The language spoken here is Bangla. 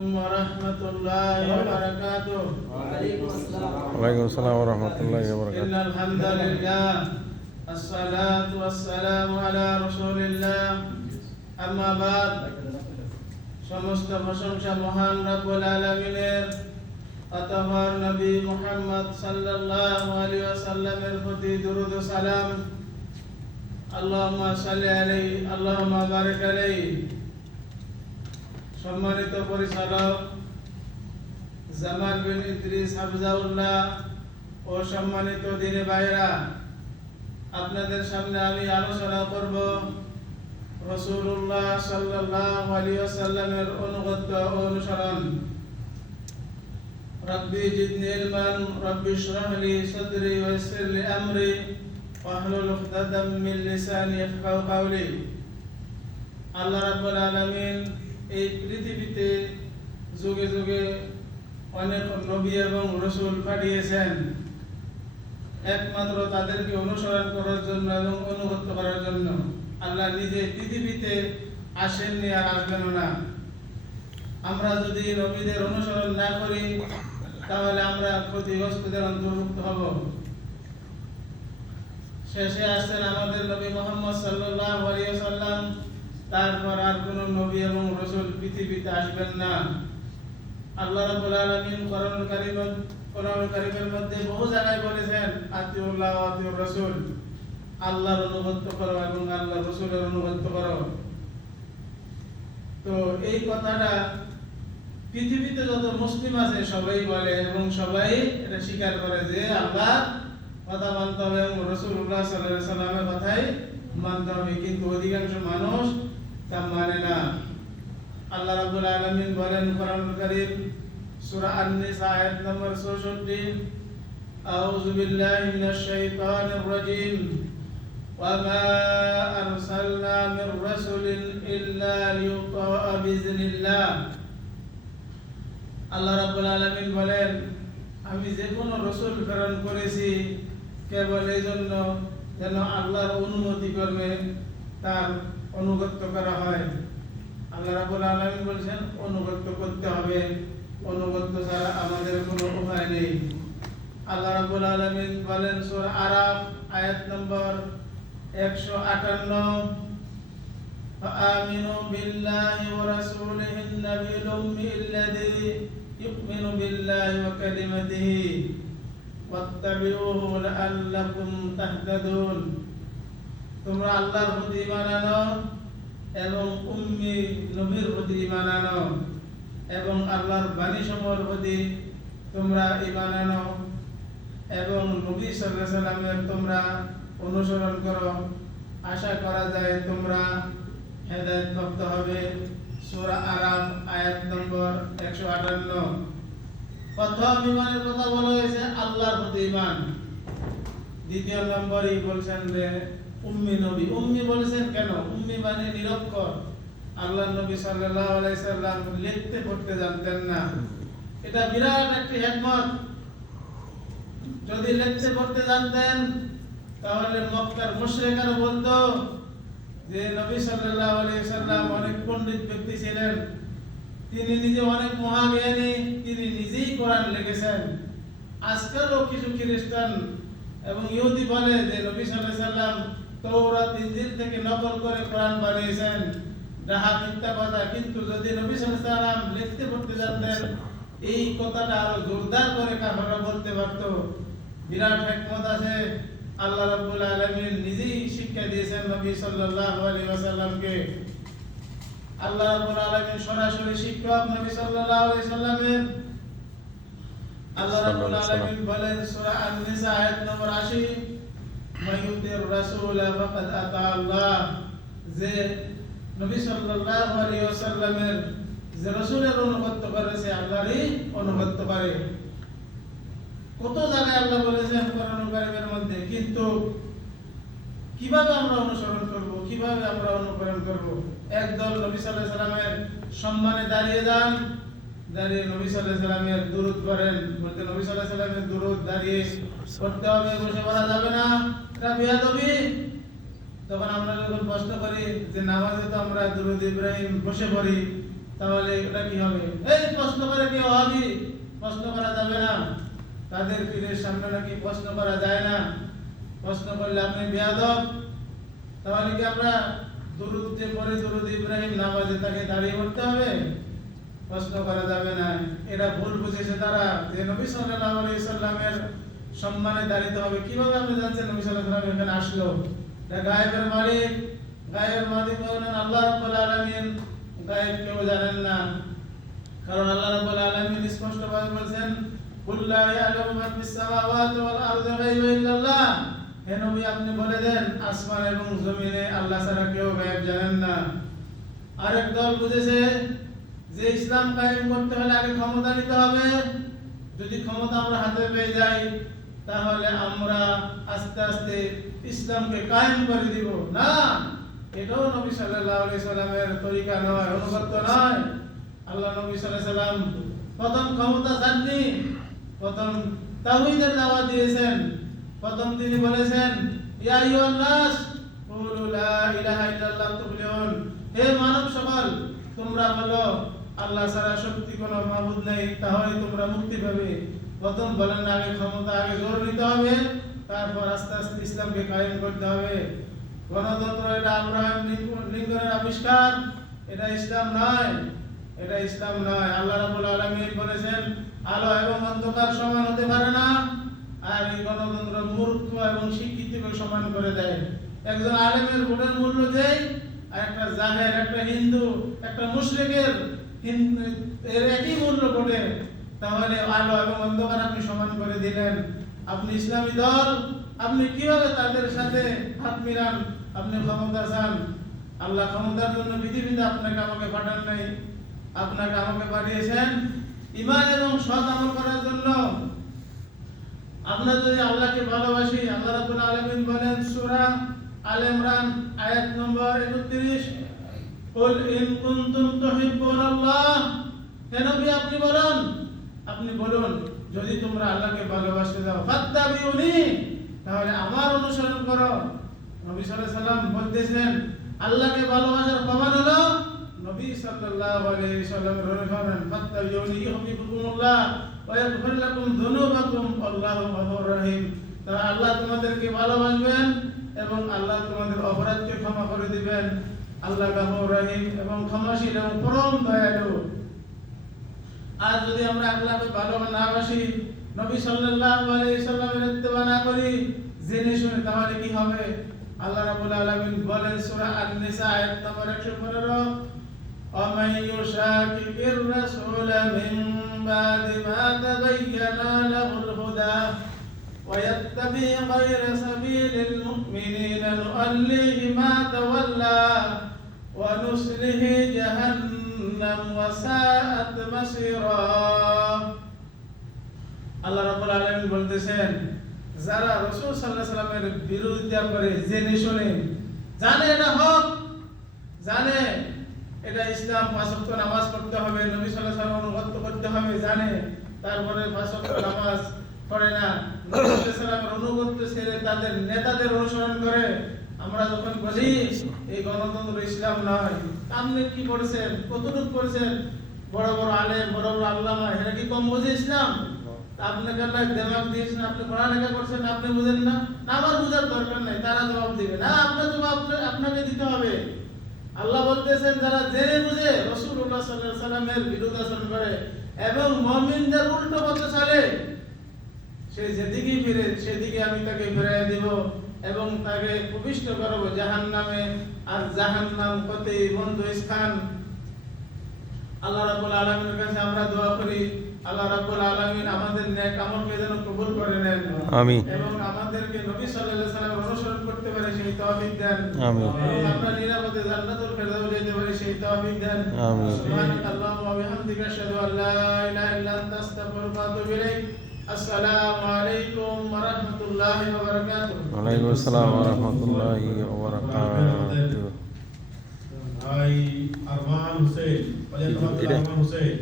ورحمة الله وبركاته وعليكم السلام ওয়ালাইকুম আসসালাম রহমতুল্লাহ إن الحمد لله الصلاة والسلام على رسول الله أما بعد সমস্ত প্রশংসা মহান রব্বুল আলামিনের অতঃপর নবী মুহাম্মদ সাল্লাল্লাহু আলাইহি ওয়াসাল্লামের প্রতি দরুদ ও সালাম আল্লাহুম্মা সাল্লি আলাইহি আল্লাহুম্মা বারিক আলাইহি সম্মানিত পরিচালক জামাল বিন ইদ্রিস হাফজাউল্লাহ ও সম্মানিত দিনে ভাইরা আপনাদের সামনে আমি আলোচনা করব রসুল্লাহ ওয়াসাল্লামের অনুগত্য ও অনুসরণ। রব্বি জিদনি ইলমান, রব্বি ইশরাহ লি সাদরি ওয়া ইয়াসসির লি আমরি ওয়াহলুল উকদাতাম মিন লিসানি ইয়াফকাহু কাওলি। আল্লাহ রাব্বুল আলামিন এই পৃথিবীতে যুগে যুগে অনেক নবী এবং রসুল পাঠিয়েছেন। একমাত্র তাদেরকে অনুসরণ করার জন্য এবং অনুগত করার জন্য। আল্লাহ নিজে পৃথিবীতে আসেননি আর আসবেন না। আমরা যদি নবীদের অনুসরণ না করি, তাহলে আমরা ক্ষতিগ্রস্তদের অন্তর্ভুক্ত হব। শেষে আসছেন আমাদের নবী মোহাম্মদ সাল্লাল্লাহু আলাইহি ওয়াসাল্লাম। তারপর আর কোন নবী এবং রাসূল পৃথিবীতে আসবেন না। আল্লাহ রাব্বুল আলামিন কোরআনুল কারীম, কোরআনুল কারীমের মধ্যে বহু জায়গায় বলেছেন, আতিউল্লাহ ওয়া আতিউর রাসূল। আল্লাহর অনুগত্য করো এবং আল্লাহর রাসূলের অনুগত্য করো। তো এই কথাটা পৃথিবীতে যত মুসলিম আছে সবাই বলে এবং সবাই এটা স্বীকার করে যে আল্লাহ কথা মানতে হবে এবং রসুল্লাহ সাল্লাহ সাল্লামের কথাই মানতে হবে কিন্তু অধিকাংশ মানুষ তা মানে না আল্লাহ রাব্বুল আলামিন বলেন কোরআনুল কারীম সূরা আন-নিসা আয়াত নম্বর 64 আউযু বিল্লাহি মিনাশ শাইতানির রাজীম وما أرسلنا من رسول إلا ليطاع بإذن الله আল্লাহ রাব্বুল আলামিন বলেন আমি যে কোন রসুল প্রেরণ করেছি কেবল এই জন্য যেন আল্লাহর অনুমতি করবে তার অনুগত্য করা হয় আল্লাহ রাব্বুল আলামিন বলছেন অনুগত্য করতে হবে অনুগত্য ছাড়া আমাদের কোনো উপায় নেই আল্লাহ রাব্বুল আলামিন বলেন সূরা আরাফ আয়াত নম্বর 158 فآمنوا بالله ورسوله النبي الأمي الذي يؤمن بالله وكلمته واتبعوه لعلكم تهتدون তোমরা আল্লাহর প্রতি ঈমান আনো এবং উম্মি নবীর প্রতি ঈমান আনো এবং আল্লাহর বাণী সমূহের প্রতি তোমরা ঈমান আনো এবং নবী সাল্লাল্লাহু আলাইহি সাল্লামের তোমরা অনুসরণ করো আশা করা যায় তোমরা হেদায়েত প্রাপ্ত হবে সূরা আরাফ আয়াত নম্বর 158 প্রথম ঈমানের কথা বলা হয়েছে, আল্লাহর প্রতি ঈমান। দ্বিতীয় নম্বরই বলছেন যে, উম্মি নবী। উম্মি বলেছেন কেন? উম্মি মানে নিরক্ষর। আল্লাহ নবী সাল্লাল্লাহু আলাইহি সাল্লাম লিখতে পড়তে জানতেন না। এটা বিরাট একটি হিকমত। যদি লিখতে পড়তে জানতেন, তাহলে মক্কার মুশরিকরা বলতো যে, নবী সাল্লাল্লাহু আলাইহি সাল্লাম অনেক পণ্ডিত ব্যক্তি ছিলেন। তিনি নিজে অনেক মহাজ্ঞানী, তিনি নিজেই কোরআন লিখেছেন। আজকালও কিছু খ্রিস্টান এবং ইহুদি বলে যে নবী সাল্লাম তৌরাত ইনজিল থেকে নকল করে কোরআন বানিয়েছেন। ডাহা, মিথ্যা কথা। কিন্তু যদি নবী সাল্লাম লিখতে পড়তে জানতেন, এই কথাটা আরও জোরদার করে কাফেররা বলতে পারতো। বিরাট হিকমত আছে। আল্লাহ রাব্বুল আলামিন নিজেই শিক্ষা দিয়েছেন নবী সাল্লাল্লাহু আলাইহি ওয়াসাল্লামকে। আল্লাহ রাব্বুল আলামিন সরাসরি শিক্ষক নবী সাল্লাল্লাহু আলাইহি সাল্লামের আল্লাহ রাব্বুল আলামিন বলেন সূরা আন-নিসা আয়াত নম্বর 80 মাইয়ুতির রাসূল ফাকাদ আতা আল্লাহ। যে নবী সাল্লাল্লাহু আলাইহি ওয়াসাল্লামের যে রাসূলের করে সে আল্লাহরই অনুগত্য করে। কত জায়গায় আল্লাহ বলেছেন কোরআন কারিমের মধ্যে কিন্তু কীভাবে আমরা অনুসরণ করব? কীভাবে আমরা অনুকরণ করব? একদল নবী সাল্লাল্লাহু সাল্লামের সম্মানে দাঁড়িয়ে যান, দাঁড়িয়ে নবী আলাইহি সাল্লামের দুরূদ করেন বলতে নবী আলাইহি সাল্লামের দুরূদ দাঁড়িয়ে করতে হবে, বসে পড়া যাবে না। এটা বিয়াদবি। তখন আমরা যখন প্রশ্ন করি যে নামাজে তো আমরা দুরূদ ইব্রাহিম বসে পড়ি, তাহলে এটা কি হবে? এই প্রশ্ন করে কেউ হবি প্রশ্ন করা যাবে না। তাদের পীরের সামনে নাকি প্রশ্ন করা যায় না। প্রশ্ন করলে আপনি বেয়াদব। তাহলে কি আমরা দুরুদ পরে দুরুদ ইব্রাহিম নামাজে তাকে দাঁড়িয়ে পড়তে হবে? প্রশ্ন করা যাবে না। এটা ভুল বুঝেছে তারা যে নবী সাল্লাল্লাহু আলাইহি সাল্লামের সম্মানে দাঁড়িতে হবে। কীভাবে আপনি জানছেন নবী সাল্লাল্লাহু আলাইহি সাল্লাম এখানে আসলো? গায়েবের মালিক। গায়েবের মালিক আল্লাহ রাব্বুল আলামিন। গায়েব কেউ জানেন না। কারণ আল্লাহ রাব্বুল আলামিন স্পষ্টভাবে বলেছেন কুল লা ইয়ালামু মা ফিস সামাওয়াতি ওয়াল আরদি গায়বা ইল্লাল্লাহ। হে আপনি বলে দেন, আসমান এবং জমিনে আল্লাহ ছাড়া কেউ গায়েব জানেন না। আরেক দল বুঝেছে যে ইসলাম কায়েম করতে হলে আগে ক্ষমতা নিতে হবে। যদি ক্ষমতা আমরা হাতে পেয়ে যাই, তাহলে আমরা আস্তে আস্তে ইসলামকে কায়েম করে দিব। না, এটাও নবী সাল্লাল্লাহু সাল্লামের তরিকা নয়, অনুগত্য নয়। আল্লাহ নবী সাল্লাল্লাহু সাল্লাম প্রথম ক্ষমতা চাননি প্রথম তাওহীদের দাওয়াত দিয়েছেন। প্রথম তিনি বলেছেন, ইয়া আইয়ুহান নাস, কুলু লা ইলাহা ইল্লাল্লাহ তুফলিহুন হে মানব সকল তোমরা বলো, আল্লাহ ছাড়া সত্যি কোনো মাবুদ নেই, তাহলে তোমরা মুক্তি পাবে। প্রথম বলেন আগে ক্ষমতা, আগে জোর নিতে হবে, তারপর আস্তে আস্তে ইসলামকে কায়েম করতে হবে। গণতন্ত্র এটা আব্রাহাম লিঙ্কন- লিঙ্কনের আবিষ্কার। এটা ইসলাম নয়, এটা ইসলাম নয়। আল্লাহ রাব্বুল আলামিন বলেছেন, আলো এবং অন্ধকার সমান হতে পারে না। আর এই গণতন্ত্র মূর্খ এবং শিক্ষিতকে সমান করে দেয়। একজন আলেমের ভোটের মূল্য যেই, আর একটা জাহের, একটা হিন্দু, একটা মুশরিকের এর একই মূল্য ভোটে। তাহলে আলো এবং অন্ধকার আপনি সমান করে দিলেন। আপনি ইসলামী দল, আপনি কীভাবে তাদের সাথে হাত মিলান? আপনি ক্ষমতা চান। আল্লাহ ক্ষমতার জন্য পৃথিবীতে আপনাকে আমাকে পাঠান নাই। আপনাকে আমাকে পাঠিয়েছেন। ইমান এবং সৎ আমল করার জন্য আমরা যদি আল্লাহকে ভালোবাসি, আল্লাহ রাব্বুল আলামিন বলেন সূরা আল ইমরান, আয়াত নম্বর 31 কুল ইন কুনতুম তুহিব্বুনাল্লাহ হে নবী, আপনি বলুন আপনি বলুন, যদি তোমরা আল্লাহকে ভালোবাসতে দাও ফাত্তাবিউনি, তাহলে আমার অনুসরণ করো। নবী সাল্লাল্লাহু আলাইহি সাল্লাম বলতেছেন, আল্লাহকে ভালোবাসার প্রমাণ হলো নবী সাল্লাল্লাহু আলাইহি সাল্লাম রহিমান ফাত্তাবিউনি ইউহিব্বুকুমুল্লাহ। ইয়াগফির লাকুম যুনুবাকুম আল্লাহু গফুরুর রহিম। তারা আল্লাহ তোমাদেরকে ভালোবাসবেন এবং আল্লাহ তোমাদের অপরাধকে ক্ষমা করে দিবেন। আল্লাহ গফুর রহিম এবং ক্ষমাশীল এবং পরম দয়ালু। আর যদি আমরা আল্লাহকে ভালো না বাসি, নবী সাল্লাল্লাহু আলাইহি সাল্লামের ইত্তেবা না করি, জেনে শুনে তাহলে কি হবে? আল্লাহ রাব্বুল আলামিন বলেন, সূরা আন-নিসা, আয়াত নম্বর 115 ومن يشاكك الرسول من بعد ما تبين له الهدى ويتبع غير سبيل المؤمنين نؤليه ما تولى ونصله جهنم وساءت مصيرا আল্লাহ রাব্বুল আলামিন বলতেছেন যারা রাসূল সাল্লাল্লাহু আলাইহি সাল্লামের বিরোধিতা করে জেনে শুনে জানে এটা হক জানে এটা ইসলাম, পাঁচ নামাজ পড়তে হবে, নবী সাল্লাল্লাহু অনুগত করতে হবে, জানে। তারপরে পাঁচ নামাজ পড়ে না। অনুগত তাদের নেতাদের অনুসরণ করে। আমরা যখন বলি, এই গণতন্ত্র ইসলাম নয়। কি করেছেন কতটুকু করেছেন বড় বড় আলেম, বড় বড় আল্লামা, এরা কি কম বোঝে ইসলাম? আপনাকে আল্লাহ দেমাগ দিয়েছেন, আপনি পড়ালেখা করছেন, আপনি বুঝেন না। আমার বুঝার দরকার নাই, তারা জবাব দিবে না। আপনার জবাব আপনাকে দিতে হবে। আল্লাহ বলতেছেন যারা জেনে বুঝে রসুল্লাহ সাল্লামের বিরুদ্ধাচরণ করে এবং মমিনদের উল্টো পথে চলে সে যেদিকে ফিরে সেদিকে আমি তাকে ফিরাই দিব এবং তাকে প্রবিষ্ট করব জাহান নামে আর জাহান নাম কতে বন্ধ স্থান। আল্লাহ রাব্বুল আলামিনের কাছে আমরা দোয়া করি আল্লাহ রাব্বুল আলামিন আমাদের নেক আমলকে যেন কবুল করে নেন। আমিন। এবং আমাদেরকে নবী সাল্লাল্লাহু আলাইহি অনুসরণ করতে পারে সেই তৌফিক দেন আমিন। এবং আমরা নিরাপদে জান্নাতুল ফেরদাউস যেতে পারি সেই তৌফিক দেন আমিন। সুবহানাকা আল্লাহুম্মা ওয়া বিহামদিকা আশহাদু আল লা ইলাহা ইল্লা আনতা আস্তাগফিরুকা ওয়া আতুবু ইলাইক আসসালামু আলাইকুম ওয়া রাহমাতুল্লাহি ওয়া বারাকাতুহু ওয়ালাইকুম আসসালাম ওয়া রাহমাতুল্লাহি ওয়া বারাকাতুহু ভাই আরমান হোসেন এটা- আরমান হোসেন